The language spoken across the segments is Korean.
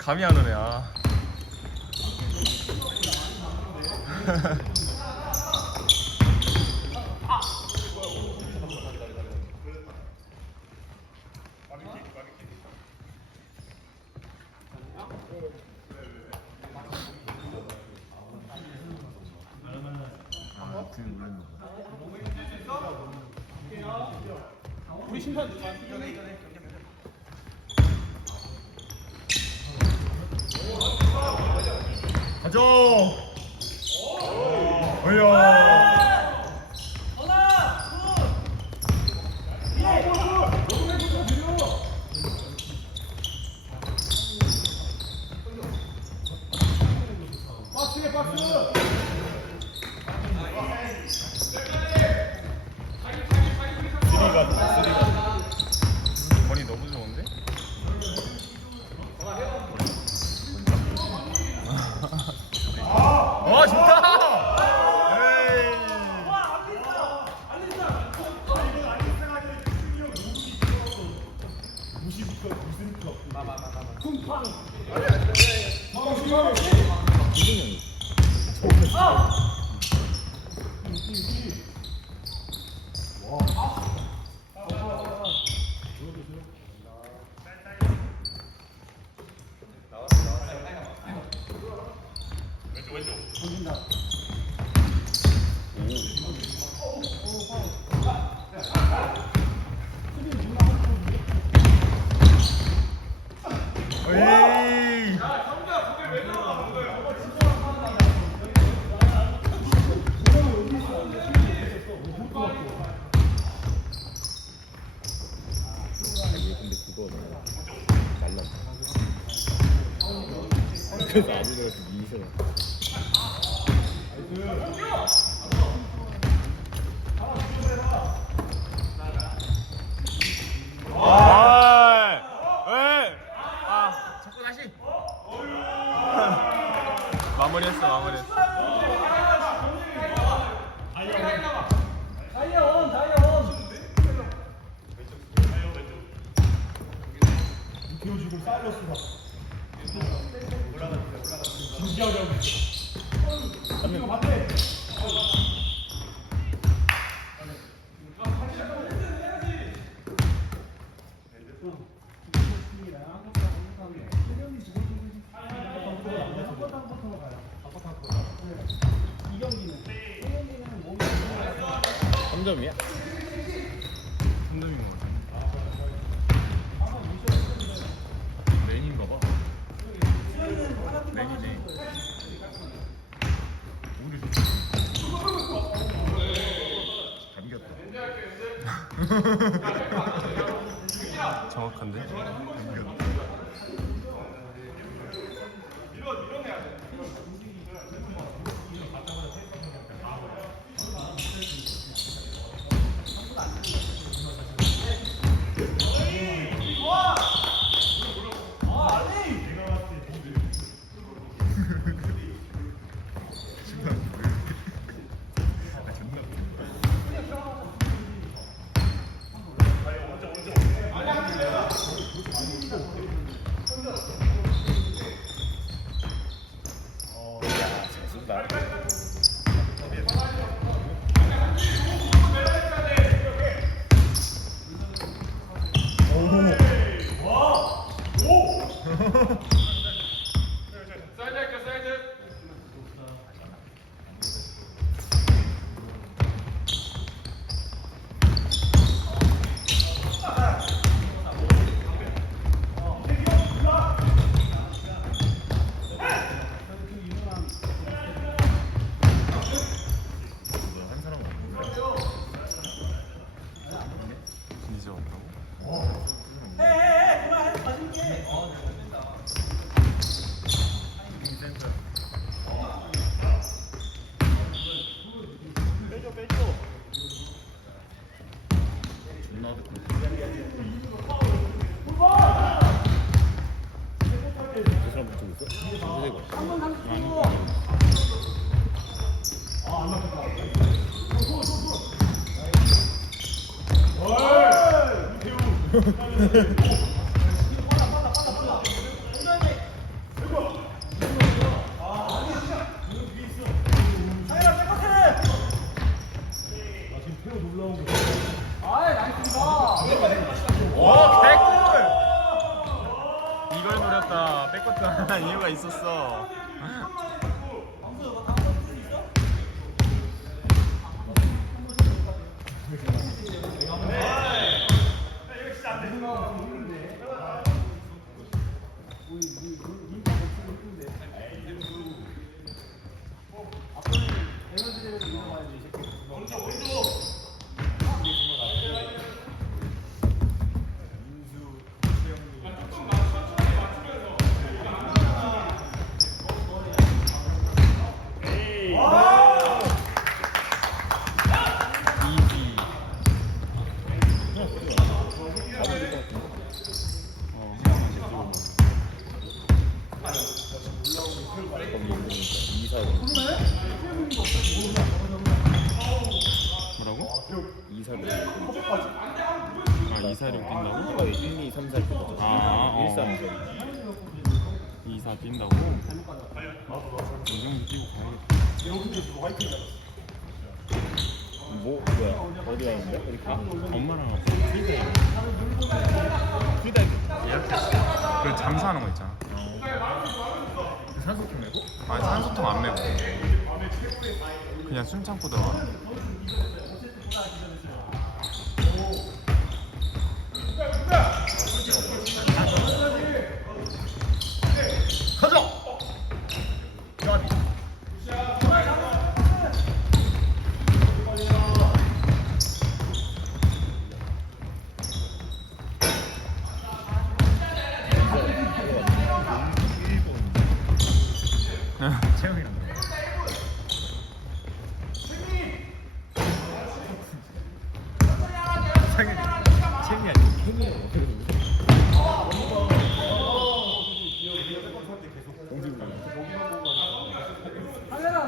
감이 안 오네. 아. 우리 심판 가자. 어이야. 박스에 박스. 머리 너무 좋은데? 와 좋다. 에이. 에이. 근데 그거 말라. 그래서 아무데나 좀 미셔. 자꾸 다시. 마무리했어. 다이아원. 이태호지고 사일러스가 진지하게 하고 있어. 이거 맞대. 이경기는 몸이 3점이야? 3점인 것 같아. 맨인가 봐. 맨이네. 우리 감겼다. 정확한데? 감겼다. 이걸 노렸다. 백커트 한 이유가 있었어. 뭐라고? 2, 4, 6. 아, 2, 4, 6 뛴다고? 아까 1, 2, 3, 4 이렇게 거죠. 아, 1, 3, 4. 2, 4 뛴다고? 운동 뛰고 가야겠다. 뭐야? 어디 가는데? 이렇게? 엄마랑 같이 프리다이빙 이렇게 그 잠수하는 거 있잖아. 산소통 메고? 아니 산소통 안 메고 그냥 숨 참고 들어가. 채영이랑 채영이 아니고 캠이에요.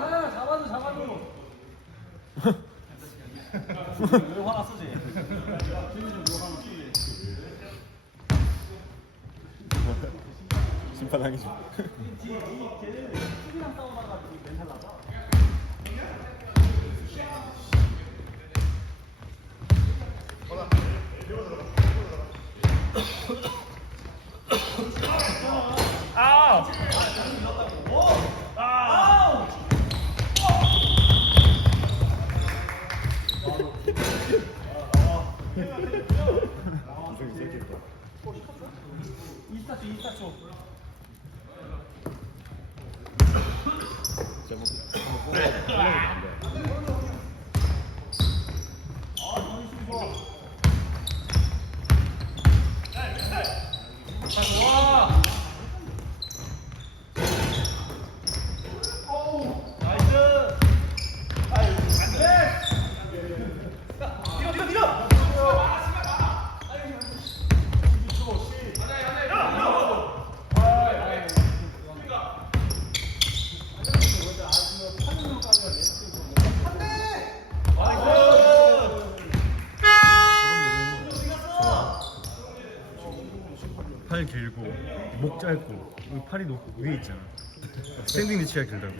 하나 잡아줘. 왜 화나 쓰지? 심판하기 좀. 이성이 새끼다. 24초. 진짜 뭐 뽑아야 돼. 팔 길고 목 짧고 여기 팔이 위에 있잖아. 스탠딩 리치가 길다고.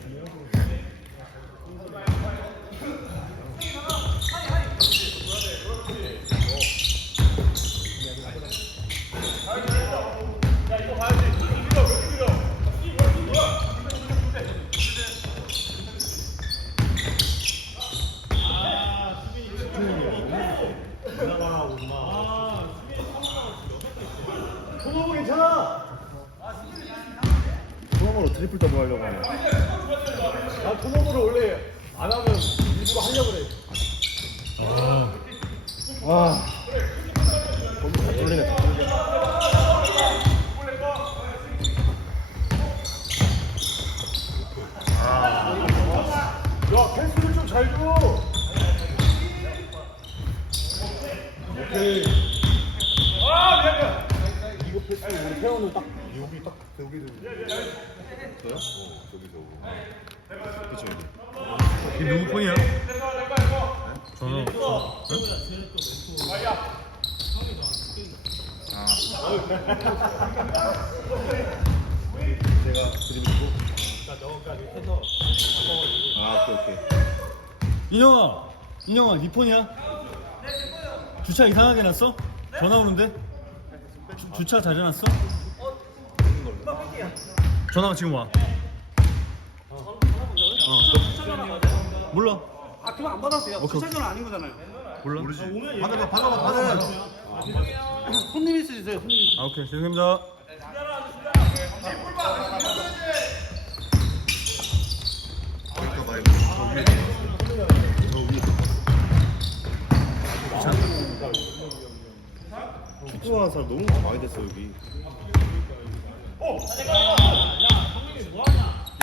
손오고 괜찮아. 처음으로 트리플 더블 하려고 하네. 나 턴오버를 원래 안 하면 일부러 하려고 그래. 와. 거기 다 뚫리네, 다 뚫리네. 야, 패스를 좀 잘 줘. 오케이. 아, 미안. 이거 패스 우리 태원은 딱 여기 딱 여기서. 돼요? 저기서. 그쵸, 여기. 이 누구 폰이야? 전화. 응? 제가 드리블고. 아, 오케이. 인형아, 네 폰이야? 주차 이상하게 놨어? 전화 오는데? 주차 잘 해놨어? 전화가 지금 와. 몰라. 아 그럼 안 받았어요. 오케이. 주차장은 아닌 거잖아요. 몰라. 모르지. 받아. 손님 있으세요. 손님. 아 오케이 죄송합니다. 그러니까 나 이거 저 위에. 축구하는 사람 너무 많이 됐어 여기.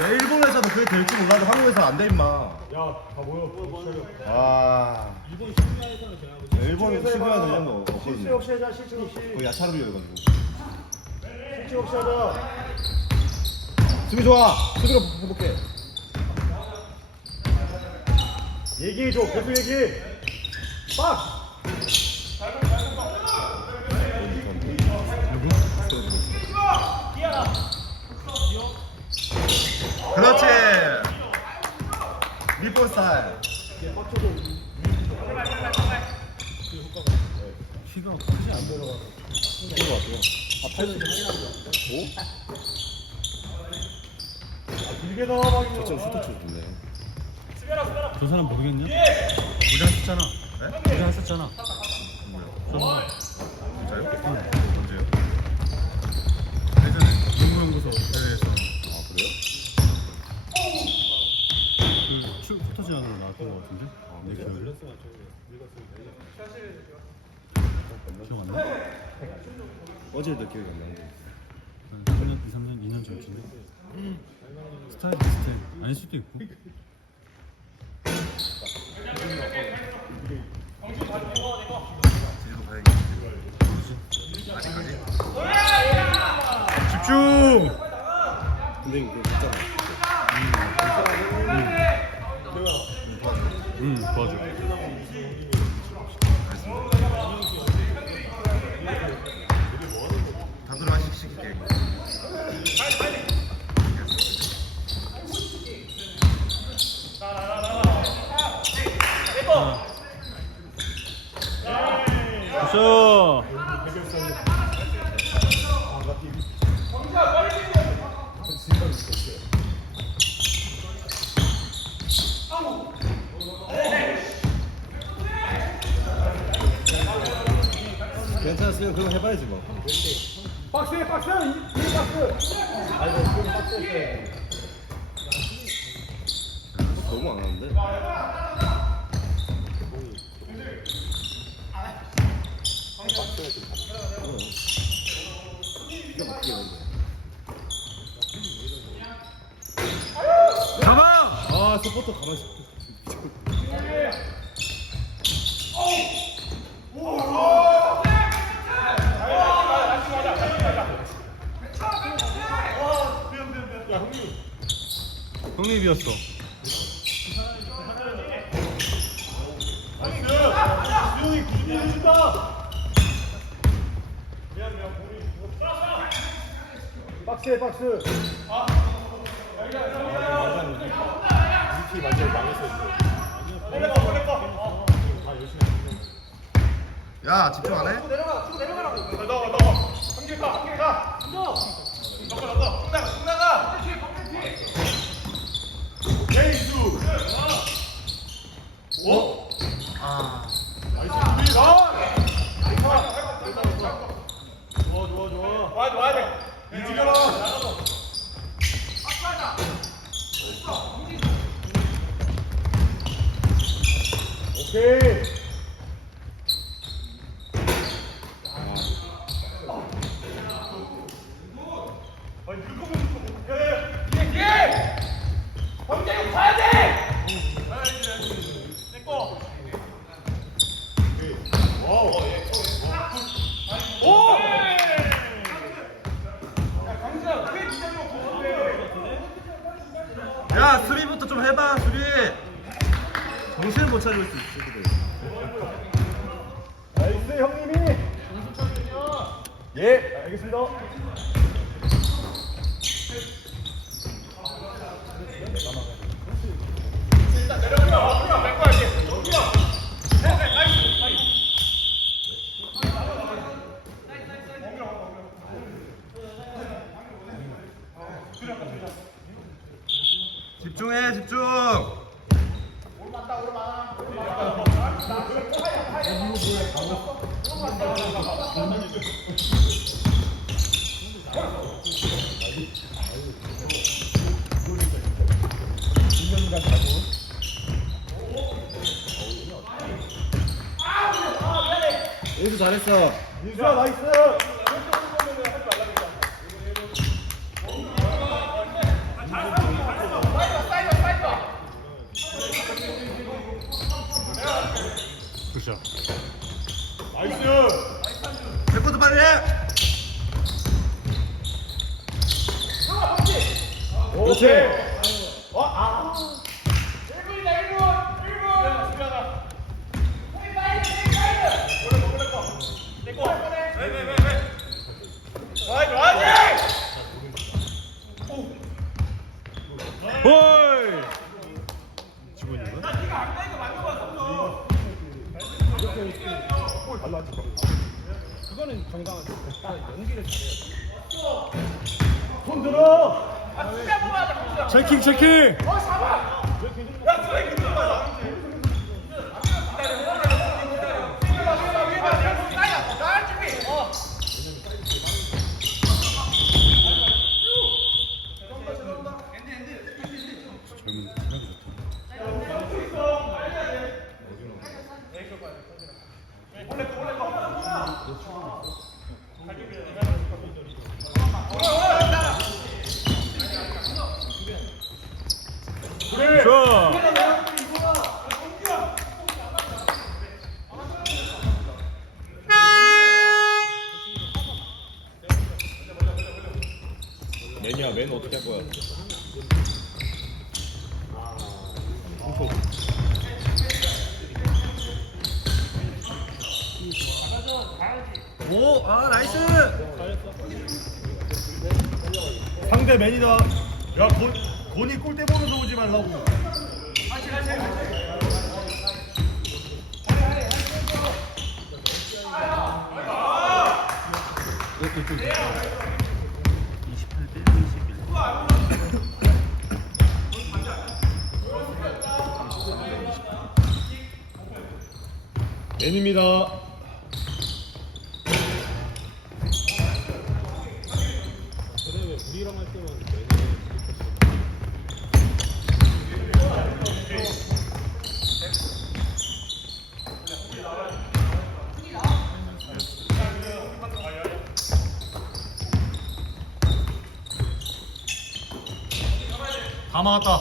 야 일본에서도 그게 될 줄 몰라도 한국에서 안 돼 임마. 야다 모여. 와. 일본에서 10만 되는 거 없거든요. 실체 없이 하자. 실체 없이. 거의 야차로 이어가지고. 실체 없이 하자. 수비 좋아. 수비로 행복해. 얘기해줘. 계속 얘기해. 빡. 그렇지. 리본 스타일. 키가 크지 안 들어가. 이거 같아요. 아 80. 오? 길게 나와봐. 저점 슈터 쳐줬네. 저 사람 모르겠냐? 우리 했었잖아. 네? 우리 했었잖아. 저 사람. 진짜요? 언제요? 예전에 농구연구소 대회에서 아 그래요? 그 포토지안으로 나왔던 것 같은데? 내 기억에. 기억 안 나? 어제도 기억이 안 나는데. 한 3년, 2, 3년, 2년 전쯤에. 스타일 비슷해. 아닐 수도 있고. 뒤로 가야겠지. 아직까지? 집중! 근데 이거 진짜 도와줘. 다들 하나씩 시킬게. 됐어! 괜찮았으면 그거 해봐야지 뭐. 박스에 박스. 이 박스. 아이고 지금 박스에. 너무 안 하는데? 가방! 아 서포터 가만히 있어. 형님이었어. 수영이 구준이 해준다. 박스에 박스. 우리 팀 완전 망했어. 야 집중 안 해? 오. 아 나이스. 좋아. 와야 돼. 움직여라. 오케이. 야 수비부터 좀 해봐 수비. 정신을 못 차리고 있어 새끼들. 나이스 형님이. 예, 알겠습니다. 집중해 집중. 여기서 잘했어. 민수야 나이스. 굿샷. 백보드 빨리 해. 그렇지. 헐. 지고 있는 거야? 그거는 정당한 연기를 잘해야 돼. 손 들어. 체킹 체킹. 젊은 사람이 좋다. 좋아. 맨이야, 맨 어떻게 할 거야? 오, 아 나이스. 상대 맨이다. 야, 곤이 골대 보면서 오지 말라고. 맨입니다. 그래 왜 우리랑 할 때만 다 막았다.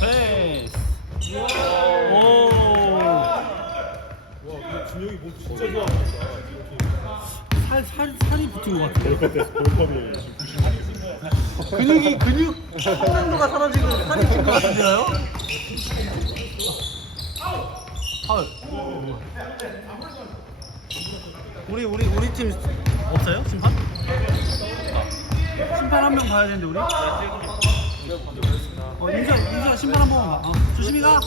페이스. 오. 와, 준영이 몸 진짜 좋아한다. 살이 붙은 것 같아. 볼컵이. 근육 성장도가 사라지고 살이 찐 것 같은데요? 파울. 우리 팀 없어요? 심판? 심판 한 명 봐야 되는데 우리? 인수야 심판 한 번만 봐. 조심히 가.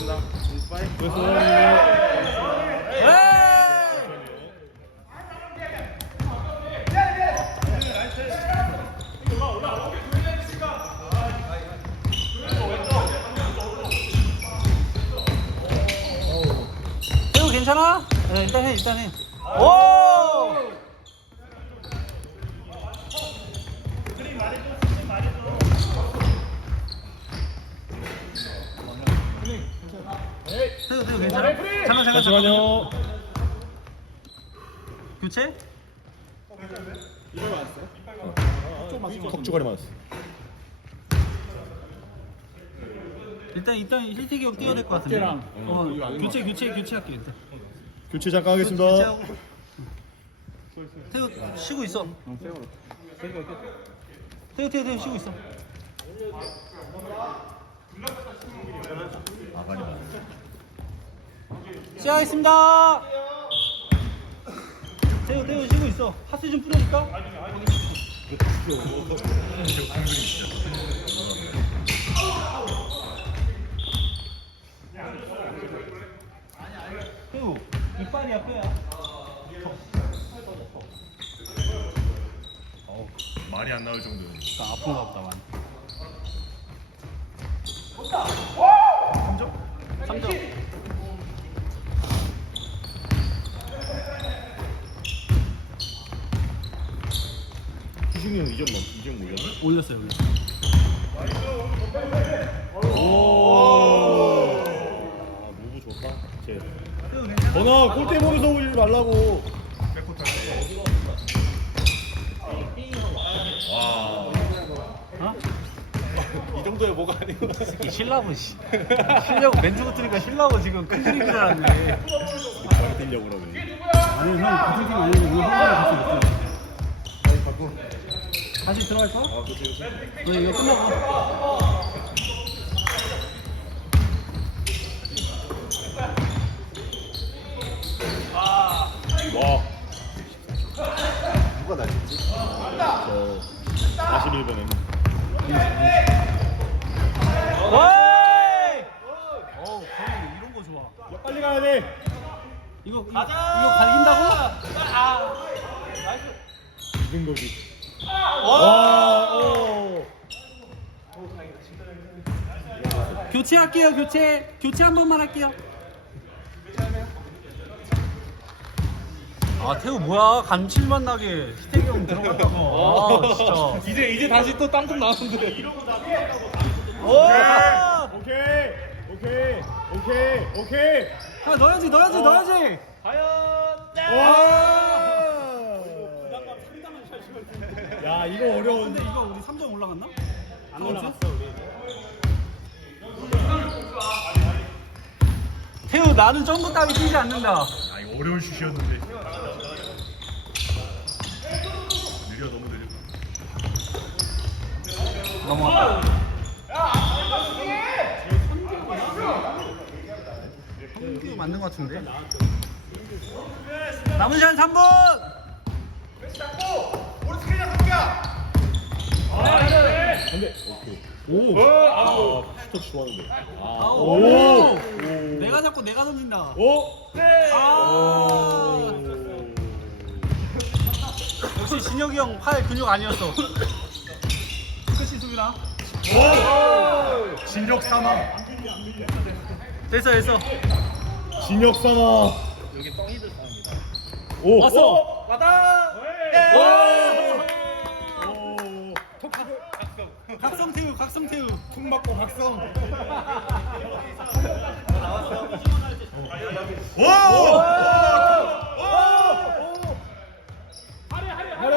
에이! 태우 괜찮아? 네, 일단 해. 오! 태우 괜찮아? 잠깐만. 잠시만요. 교체? 턱주가리 맞았어. 일단 힐택이 형 뛰어야 될 것 같은데. 교체할게 일단. 교체 잠깐 하겠습니다. 교체하고. 태우 쉬고 있어. 태우 쉬고 있어. 시작하겠습니다. 태우 쉬고 있어. 하스 좀 뿌려줄까? 태우 페어야 페어야. 말이 안 나올 정도였네. 그러니까 아픈가 보다 많이. 3점. 희중이 형 2점 올렸나? 올렸어요. 오. 무브 좋다. 쟤. 전화 골대 보면서 오지 말라고. 와. 어? 이 정도에 뭐가 아니고. 이 신라고 씨. 실력 멘트 같으니까 신라고 지금 큰일인 줄 알았네. 잘 뛰려고 그러네. 아니 형 같은 팀 아니고 오늘 한번에 같이 못해. 다시 들어갈 거야? 너 이거 끝나고. 와. 누가 날렸지? 저 41번에. 어이! 어우, 형님 이런 거 좋아. 빨리 가야 돼. 이거 갈긴다고? 이긴 거지. 와. 오. 교체할게요, 교체. 교체 한 번만 할게요. 아, 태우 뭐야? 감칠맛 나게 희택이 형 들어갔다고. 아, 진짜. 이제 다시 또 땅콩 나왔는데. 오! 오케이. 아, 넣어야지. 와. 야, 이거 근데 어려운데. 이거 우리 3점 올라갔나? 안 올라갔어. 태우 나는 점프 따위 뛰지 않는다. 아, 이거 어려운 슛이었는데. 너무 느려. 넘어갔다. 성규 맞는 것 같은데? 남은 시간 3분! 근데 오케이. 오. 아, 슈터 좋아하는데. 오! 내가 잡고 내가 던진다. 오. 아! 역시 진혁이 형 팔 근육 아니었어. 끝이 수비라. 진혁 삼아. 됐어. 진혁 삼아. 여기 뻥이들 사람이다. 오. 왔어. 받아. 오. 각성태우. 툭 맞고 각성. 오. 하래.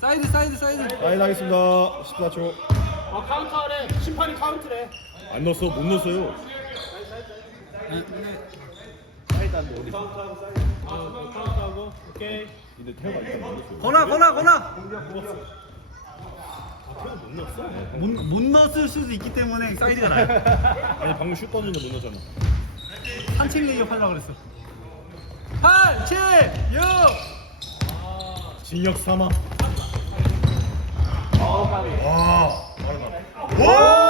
사이드. 라인 하겠습니다. 14초. 카운터래. 심판이 카운트래. 안 넣었어? 못 넣었어요. 근데 태호가 일단 못 넣었어요. 거나. 못 넣었어? 못 넣었을 수도 있기 때문에 사이드가 나요. 아니 방금 슛 던졌는데 못 넣었잖아. 산책 레이업 하려고 그랬어. 8, 7, 6. 진혁 삼아. 와. 와.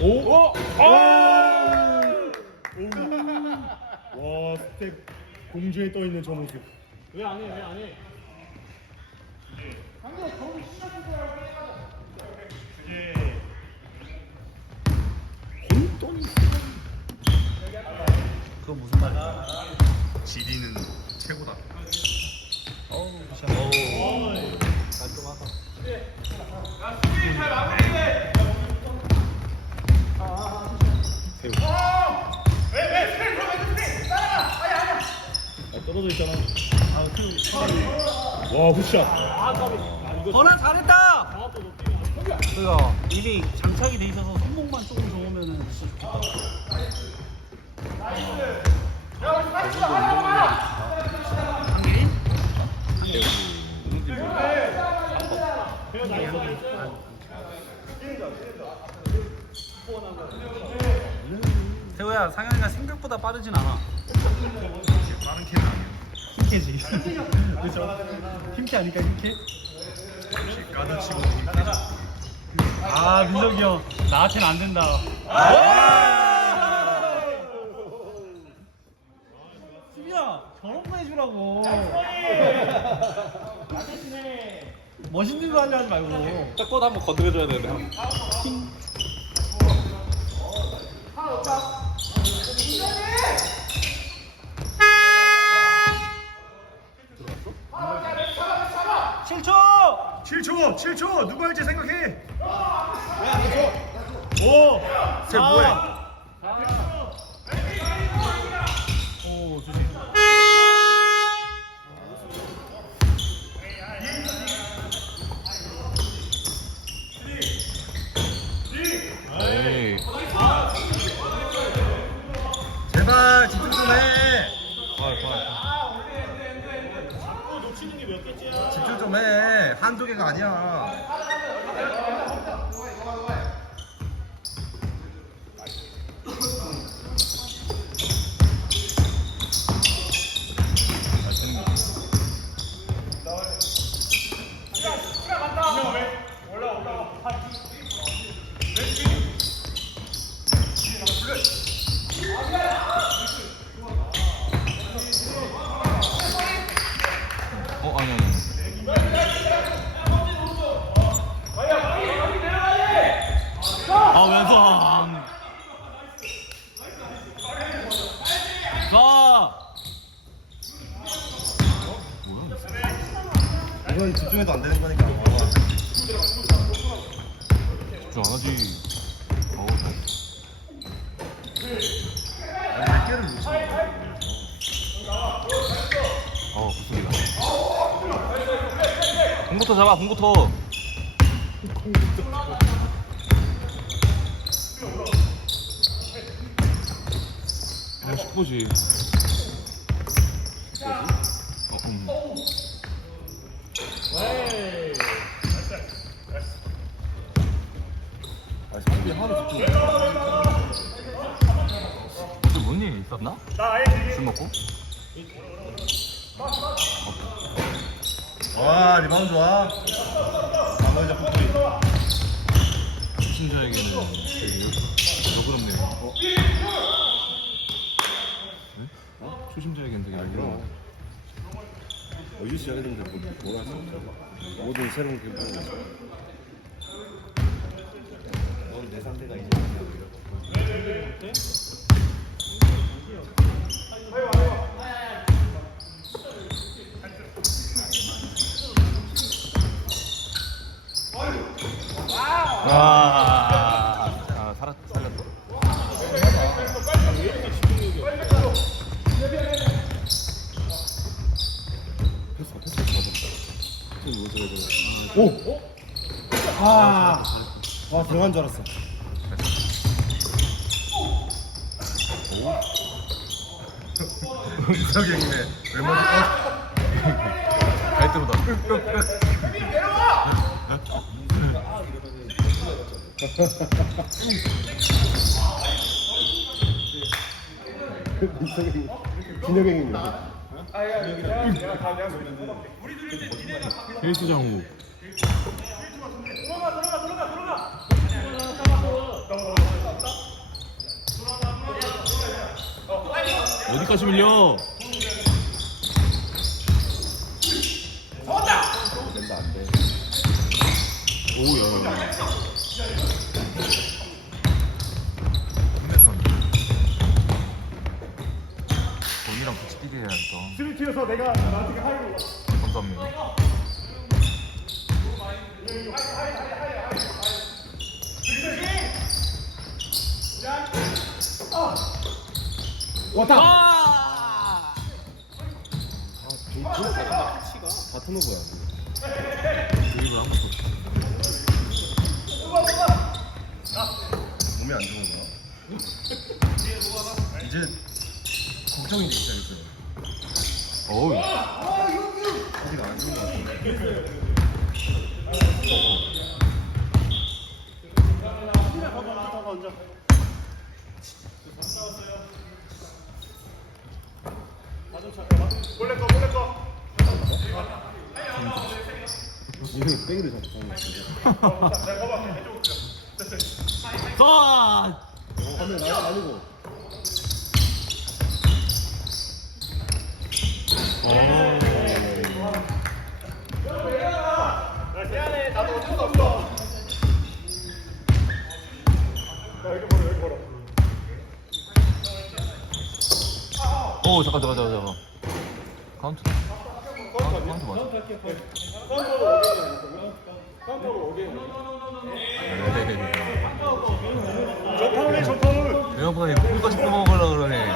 오! 와, 스텝 공중에 떠 있는 저 모습. 왜 안 해? 그건 무슨 말이야? 지리는 최고다. 깔끔하다. 태우. 떨어져 있잖아. 와, 굿샷. 거나 잘했다. 그니까 이미 장착이 돼 있어서 손목만 조금 좋으면은 진짜 좋겠다. 한개인? 태호야 상현이가 생각보다 빠르진 않아. 빠른 캐는 아니야. 힘캐지. 그렇죠. 힘캐 아닐까 힘캐? 역시 가드치고 힘. 아 민석이 형 나한테는 안 된다. 수빈아 저런 거 해주라고. 멋있는 거 하려 하지 말고. 딱 뻗어 한번 건드려줘야 되는데. 칠초 7초 7초 누구 할지 생각해. 오. 쟤 뭐해? 오 조심. 에이. 제발 집중 좀 해. 집중 좀 해. 한두 개가 아니야. 아니. 아 왼손. 가. 이건 집중해도 안 되는 거니까. 집중 안 하지. 몇 개를 놓쳐. 구슬이다. 공부터 잡아, 공부터. 이거 10보지. 집중이 하나도 집중. 무슨 뭔 일 있었나? 술 먹고? 와 리바운드 좋아. 방금 잡고 뿌리. 신자에게는 되게 너그럽네요. 초심자에게는 되게 너그러워. 유시 잘했는데 뭐라 할수 없어. 모든 새로운 게 보고 있어. 넌내 상대가 이제 살았다. 오! 와 들어간 줄 알았어. 민석이 형이네. 왼머리 갈대로다. 민석이 진혁형입니다. 헬스 장우. 어디까지 밀려? 된다 안 돼. 오야. 돈이랑 같이 뛰게 해야겠다. 스위치에서 내가 나한테 하이로. 감사합니다. 왔다. 아. 바트노브야. 드리블 한 번도. 몸이 안 좋은가? 이제 걱정이 되기 시작했어요. 어우. 어디가 안 좋은 거 같은데. 인생 빼기를 잡고. 아! 화면 날리고. 오 잠깐. 카운트 맞아. 내가 풀까지 뽑아먹으려고 그러네.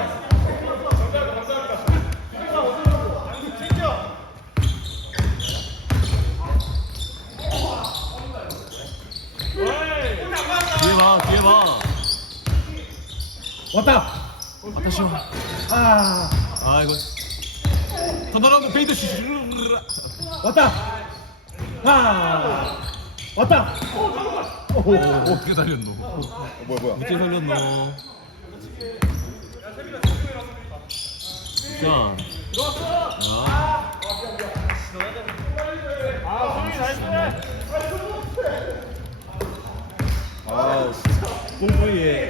뒤에 봐. 왔다. 왔다 쉬워. 아 이거 턴어라운드 페이드 슛. 왔다. 왔다. 오 어떻게 달렸노? 뭐야. 어떻게 살렸노? 자. 아, 진짜. 뽕보이에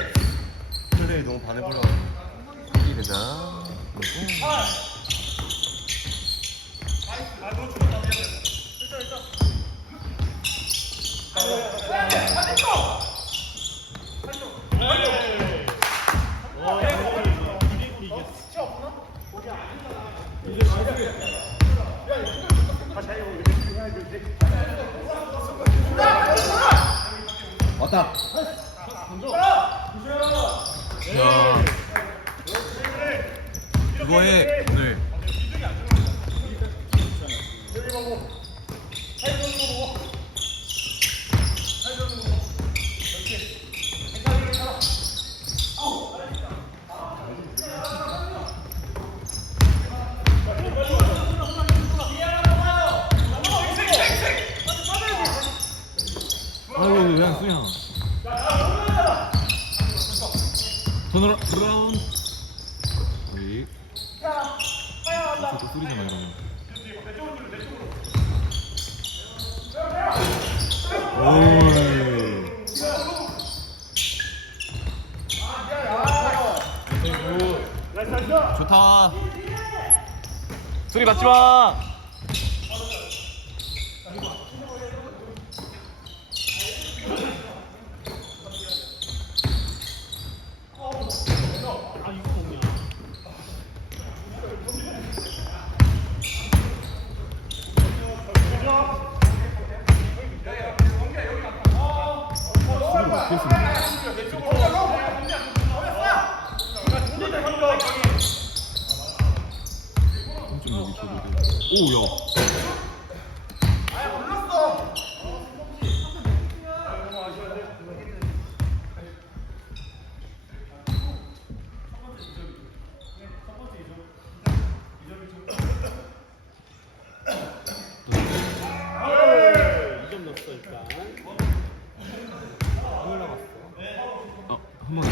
플레이 너무 반해버려. 이 되자. 왔다. 자. 그거 해 오늘. 아유 그냥 수영. 턴어라운드. 우리. 또 소리잖아 이러면. 오이. 좋다. 소리 맞지 마. 좀 여기 줘도 돼. 오야. 한 번.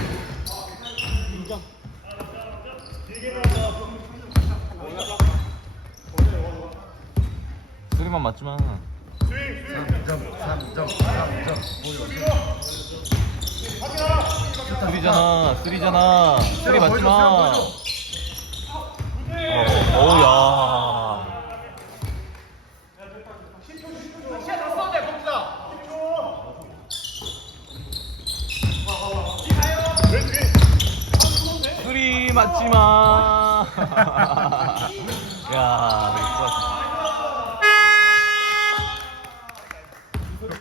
소리만 맞지 마. 3점. 쓰리잖아. 쓰리 맞지 마. 어우야. 수리 맞지 마. 야, 좋았어.